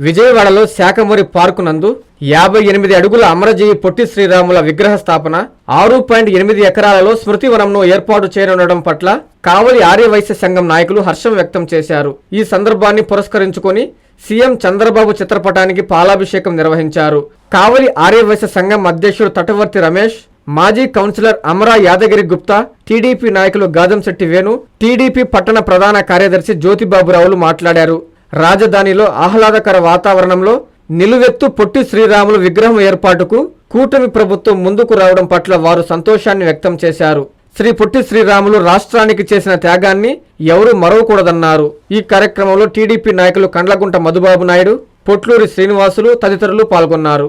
విజయవాడలో శాఖమూరి పార్కు నందు యాభై ఎనిమిది అడుగుల అమరజీవి పొట్టి శ్రీరాముల విగ్రహ స్థాపన ఆరు పాయింట్ ఎనిమిది ఎకరాలలో స్మృతివనంను ఏర్పాటు చేయనుండడం పట్ల కావలి ఆర్యవైశ్య సంఘం నాయకులు హర్షం వ్యక్తం చేశారు. ఈ సందర్భాన్ని పురస్కరించుకొని సీఎం చంద్రబాబు చిత్రపటానికి పాలాభిషేకం నిర్వహించారు. కావలి ఆర్యవైశ్య సంఘం అధ్యక్షుడు తటవర్తి రమేష్ మాజీ కౌన్సిలర్ అమరా యాదగిరి గుప్తా టీడీపీ నాయకులు గాదంశెట్టి వేణు టీడీపీ పట్టణ ప్రధాన కార్యదర్శి జ్యోతిబాబురావులు మాట్లాడారు. రాజధానిలో ఆహ్లాదకర వాతావరణంలో నిలువెత్తు పొట్టి శ్రీరాములు విగ్రహం ఏర్పాటుకు కూటమి ప్రభుత్వం ముందుకు రావడం పట్ల వారు సంతోషాన్ని వ్యక్తం చేశారు. శ్రీ పొట్టి శ్రీరాములు రాష్ట్రానికి చేసిన త్యాగాన్ని ఎవరూ మరవకూడదన్నారు. ఈ కార్యక్రమంలో టీడీపీ నాయకులు కండ్లగుంట మధుబాబు నాయుడు పొట్లూరి శ్రీనివాసులు తదితరులు పాల్గొన్నారు.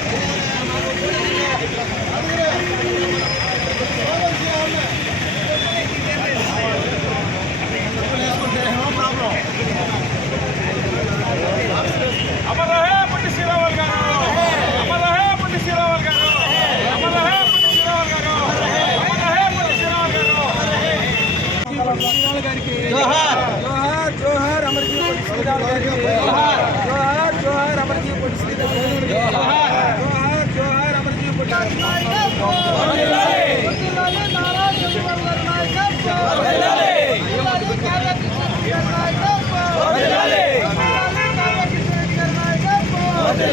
అమర్ రహే పుట్టి శ్రీరాములు గారు అమర్ రహే పుట్టి శ్రీరాములు గారు అమర్ రహే పుట్టి శ్రీరాములు గారు అమర్ రహే పుట్టి శ్రీరాములు గారు జోహార్ జోహార్ జోహార్ అమర్జీవి పొట్టి శ్రీరామ్ గారికి జోహార్ జోహార్ జోహార్ అమర్జీవి పొట్టి శ్రీరామ్ గారికి జోహార్ జోహార్ జోహార్ అమర్జీవి పొట్టి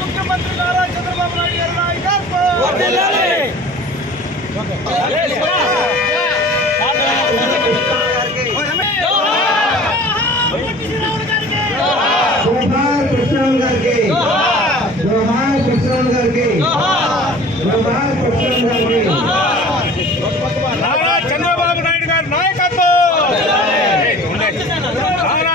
ముఖ్యమంత్రి నారా చంద్రబాబు నాయుడు గారి నాయకత్వం జోహార్ కృష్ణరావు గారికి జోహార్ కృష్ణరావు గారికి జోహార్ కృష్ణరావు గారికి నారా చంద్రబాబు నాయుడు గారి నాయకత్వం నారా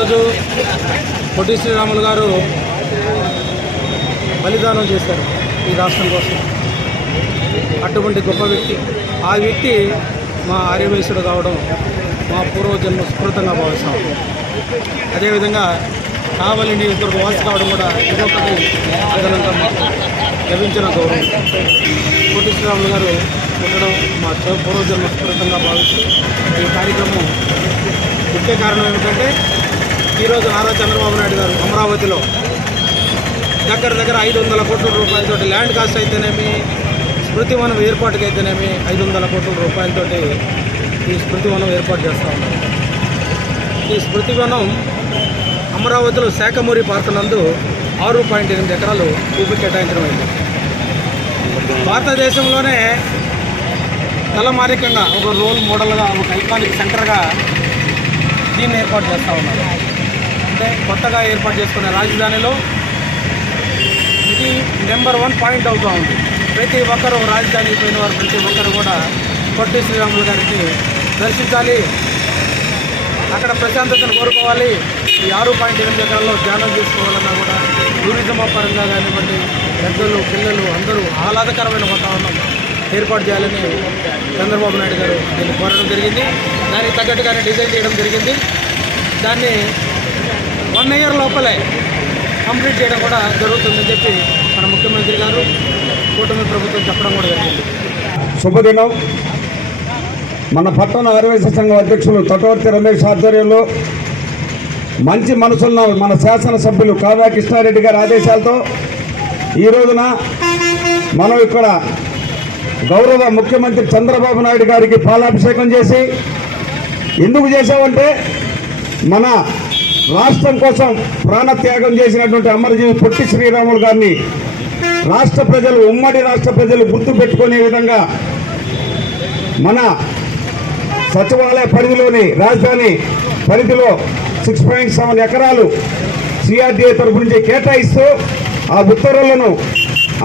ఈరోజు పొట్టి శ్రీరాములు గారు బలిదానం చేశారు ఈ రాష్ట్రం కోసం. అటువంటి గొప్ప వ్యక్తి. ఆ వ్యక్తి మా ఆర్యవేశుడు కావడం మా పూర్వజన్మ స్ఫూర్తంగా భావిస్తాం. అదేవిధంగా కావలి నియోజకవర్గ వాసి కావడం కూడా ఇదొకటి అదనంగా లభించిన గౌరవం. పొట్టి శ్రీరాములు గారు ఉండడం మా పూర్వజన్మ స్ఫూర్తంగా భావిస్తూ ఈ కార్యక్రమం ముఖ్య కారణం ఏమిటంటే ఈరోజు నారా చంద్రబాబు నాయుడు గారు అమరావతిలో దగ్గర దగ్గర ఐదు వందల కోట్ల రూపాయలతో ల్యాండ్ కాస్ట్ అయితేనేమి స్మృతి వనం ఏర్పాటుకి అయితేనేమి ఐదు వందల కోట్ల రూపాయలతోటి ఈ స్మృతి వనం ఏర్పాటు చేస్తూ ఉన్నాం ఈ స్మృతి వనం అమరావతిలో శాఖమూరి పార్క్ నందు ఆరు పాయింట్ ఎనిమిది ఎకరాలు భూమి కేటాయించడం అయింది భారతదేశంలోనే తలమారికంగా ఒక రోల్ మోడల్గా ఒక ఐకానిక్ సెంటర్గా దీన్ని ఏర్పాటు చేస్తూ ఉన్నారు. అంటే కొత్తగా ఏర్పాటు చేసుకునే రాజధానిలో ఇది నెంబర్ వన్ పాయింట్ అవుతూ ఉంది. ప్రతి ఒక్కరూ రాజధాని పోయిన వారు ప్రతి ఒక్కరు కూడా పొట్టి శ్రీరాములు గారికి దర్శించాలి. అక్కడ ప్రశాంతతను కోరుకోవాలి. ఈ ఆరు పాయింట్ ఎనిమిది ఎకరాల్లో ధ్యానం చేసుకోవాలన్నా కూడా టూరిజం పరంగా కానివ్వండి పెద్దలు పిల్లలు అందరూ ఆహ్లాదకరమైన వాతావరణం ఏర్పాటు చేయాలని చంద్రబాబు నాయుడు గారు దీన్ని కోరడం జరిగింది. దానికి తగ్గట్టుగానే డిజైన్ చేయడం జరిగింది. దాన్ని వన్ ఇయర్ లోపలే కంప్లీట్ చేయడం కూడా జరుగుతుందని చెప్పి మన ముఖ్యమంత్రి గారు కూటమి ప్రభుత్వం చెప్పడం కూడా జరిగింది. శుభదినం. మన పట్టణ ఆర్యవేశ సంఘం అధ్యక్షులు తటవర్తి రమేష్ ఆధ్వర్యంలో మంచి మనసున్న మన శాసనసభ్యులు కావ్య కృష్ణారెడ్డి గారి ఆదేశాలతో ఈ రోజున మనం ఇక్కడ గౌరవ ముఖ్యమంత్రి చంద్రబాబు నాయుడు గారికి పాలాభిషేకం చేసి ఎందుకు చేసామంటే మన రాష్ట్రం కోసం ప్రాణత్యాగం చేసినటువంటి అమరజీవి పొట్టి శ్రీరాములు గారిని రాష్ట్ర ప్రజలు ఉమ్మడి రాష్ట్ర ప్రజలు గుర్తు పెట్టుకునే విధంగా మన సచివాలయ పరిధిలోని రాజధాని పరిధిలో సిక్స్ పాయింట్ సెవెన్ ఎకరాలు సిఆర్డీఏ తరఫు నుంచి కేటాయిస్తూ ఆ ఉత్తర్వులను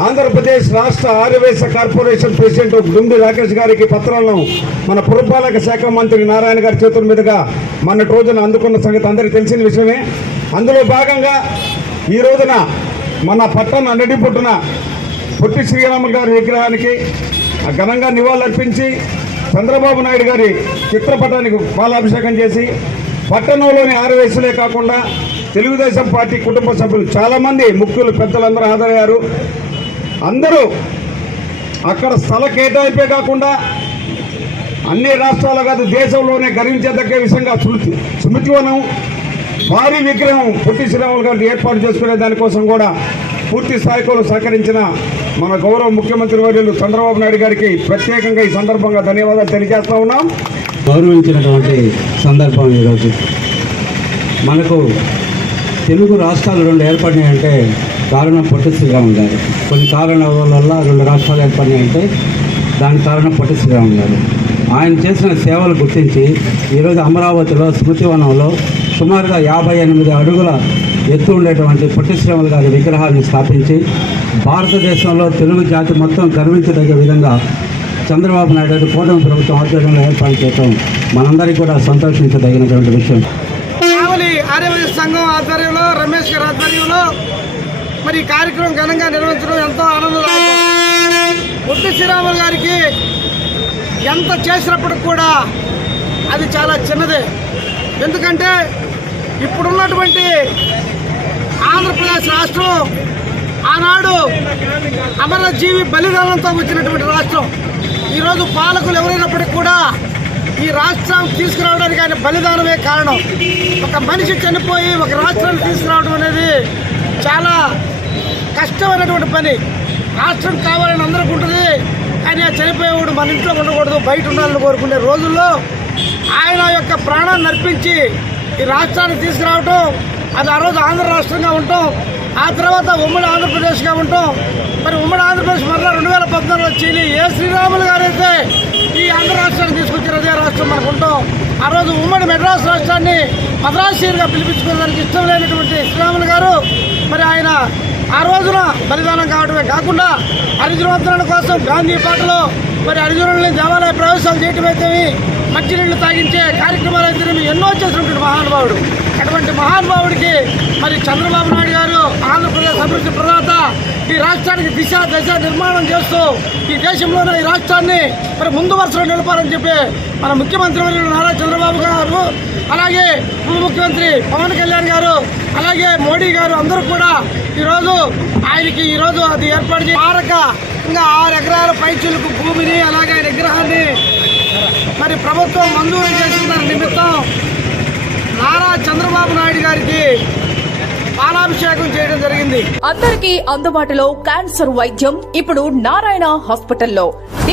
ఆంధ్రప్రదేశ్ రాష్ట్ర ఆర్యవేశ కార్పొరేషన్ ప్రెసిడెంట్ గుండి రాకేష్ గారికి పత్రాలను మన పురపాలక శాఖ మంత్రి నారాయణ గారి చేతుల మీదుగా మొన్నటి రోజున అందుకున్న సంగతి అందరికీ తెలిసిన విషయమే. అందులో భాగంగా ఈ రోజున మన పట్టణ నడిపుట్టున పొట్టి శ్రీరామ గారి విగ్రహానికి ఘనంగా నివాళులర్పించి చంద్రబాబు నాయుడు గారి చిత్రపటానికి పాలాభిషేకం చేసి పట్టణంలోని ఆరువేసులే కాకుండా తెలుగుదేశం పార్టీ కుటుంబ సభ్యులు చాలామంది ముఖ్యులు పెద్దలందరూ హాజరయ్యారు. అందరూ అక్కడ స్థల కేటాయింపే కాకుండా అన్ని రాష్ట్రాలు కాదు దేశంలోనే గర్వించదగ్గ విషయంగా స్మృతి స్మృతివనం భారీ విగ్రహం పొట్టి శ్రీరాములు గారిని ఏర్పాటు చేసుకునే దానికోసం కూడా పూర్తి స్థాయిలో సహకరించిన మన గౌరవ ముఖ్యమంత్రి వర్యులు చంద్రబాబు నాయుడు గారికి ప్రత్యేకంగా ఈ సందర్భంగా ధన్యవాదాలు తెలియజేస్తా ఉన్నాం. గౌరవించినటువంటి సందర్భం ఈరోజు. మనకు తెలుగు రాష్ట్రాలు రెండు ఏర్పడినాయంటే కారణం పొట్టి శ్రీరాములు గారు కొన్ని కారణాల వల్ల రెండు రాష్ట్రాలు ఏర్పడినాయంటే దాని కారణం పొట్టి శ్రీరాములు గారు ఆయన చేసిన సేవలు గుర్తించి ఈరోజు అమరావతిలో స్మృతివనంలో సుమారుగా యాభై ఎనిమిది అడుగుల ఎత్తు ఉండేటువంటి పొట్టి గారి విగ్రహాన్ని స్థాపించి భారతదేశంలో తెలుగు జాతి మొత్తం గర్వించదగ్గ విధంగా చంద్రబాబు నాయుడు గారు కూటమి ప్రభుత్వం ఆధ్వర్యంలో ఏర్పాటు చేయడం మనందరికీ కూడా సంతోషించదగినటువంటి విషయం. సంఘం ఆధ్వర్యంలో రమేష్ గారి ఆధ్వర్యంలో మరి ఈ కార్యక్రమం ఘనంగా నిర్వహించడం ఎంతో ఆనందం పొట్టి శ్రీరాములు గారికి ఎంత చేసినప్పటికి కూడా అది చాలా చిన్నదే. ఎందుకంటే ఇప్పుడున్నటువంటి ఆంధ్రప్రదేశ్ రాష్ట్రం ఆనాడు అమరజీవి బలిదానంతో వచ్చినటువంటి రాష్ట్రం. ఈరోజు పాలకులు ఎవరైనప్పటికీ కూడా ఈ రాష్ట్రం తీసుకురావడానికి ఆయన బలిదానమే కారణం. ఒక మనిషి చనిపోయి ఒక రాష్ట్రాన్ని తీసుకురావడం అనేది చాలా కష్టమైనటువంటి పని. రాష్ట్రం కావాలని అందరికి ఉంటుంది. కానీ ఆ చనిపోయేవాడు మన ఇంట్లో ఉండకూడదు బయట ఉండాలని కోరుకునే రోజుల్లో ఆయన యొక్క ప్రాణాన్ని నర్పించి ఈ రాష్ట్రాన్ని తీసుకురావటం అది ఆ రోజు ఆంధ్ర రాష్ట్రంగా ఉంటాం ఆ తర్వాత ఉమ్మడి ఆంధ్రప్రదేశ్గా ఉంటాం మరి ఉమ్మడి ఆంధ్రప్రదేశ్ మరలా రెండు వేల పద్నాలుగులో చీలి ఏ శ్రీరాములు గారైతే ఈ ఆంధ్ర రాష్ట్రాన్ని తీసుకొచ్చారు అదే రాష్ట్రం మనకు ఉంటాం ఆ రోజు ఉమ్మడి మెడ్రాస్ రాష్ట్రాన్ని మద్రాసీరుగా పిలిపించుకోవడానికి ఇష్టం లేనటువంటి శ్రీరాములు గారు ఆ రోజున బలిదానం కావడమే కాకుండా హరిజనోత్తరణ కోసం గాంధీ పాటలో మరి హరిజనుల్ని దేవాలయ ప్రవేశాలు చేయటమైతే మంచినీళ్ళు తాగించే కార్యక్రమాలు అయితే ఎన్నో చేసినటువంటి మహానుభావుడు. అటువంటి మహానుభావుడికి మరి చంద్రబాబు నాయుడు గారు ఆంధ్రప్రదేశ్ అభివృద్ధి ప్రదాత ఈ రాష్ట్రానికి దిశ దశ నిర్మాణం చేస్తూ ఈ దేశంలోనే ఈ రాష్ట్రాన్ని మరి ముందు వరుసలో నిలపాలని చెప్పి మన ముఖ్యమంత్రి వర్యులు నారా చంద్రబాబు గారు అలాగే ఉప ముఖ్యమంత్రి పవన్ కళ్యాణ్ గారు అలాగే మోడీ గారు అందరూ కూడా ఈరోజు ఆయనకి ఈరోజు అది ఏర్పాటు చేసి మారక ఇంకా ఆరు ఎకరాల పైచులకు భూమిని అలాగే ఆయన విగ్రహాన్ని మరి ప్రభుత్వం మంజూరు చేసిన నిమిత్తం నారా చంద్రబాబు నాయుడు గారికి పాలాభిషేకం చేయడం జరిగింది. అందరికీ అందుబాటులో క్యాన్సర్ వైద్యం ఇప్పుడు నారాయణ హాస్పిటల్లో.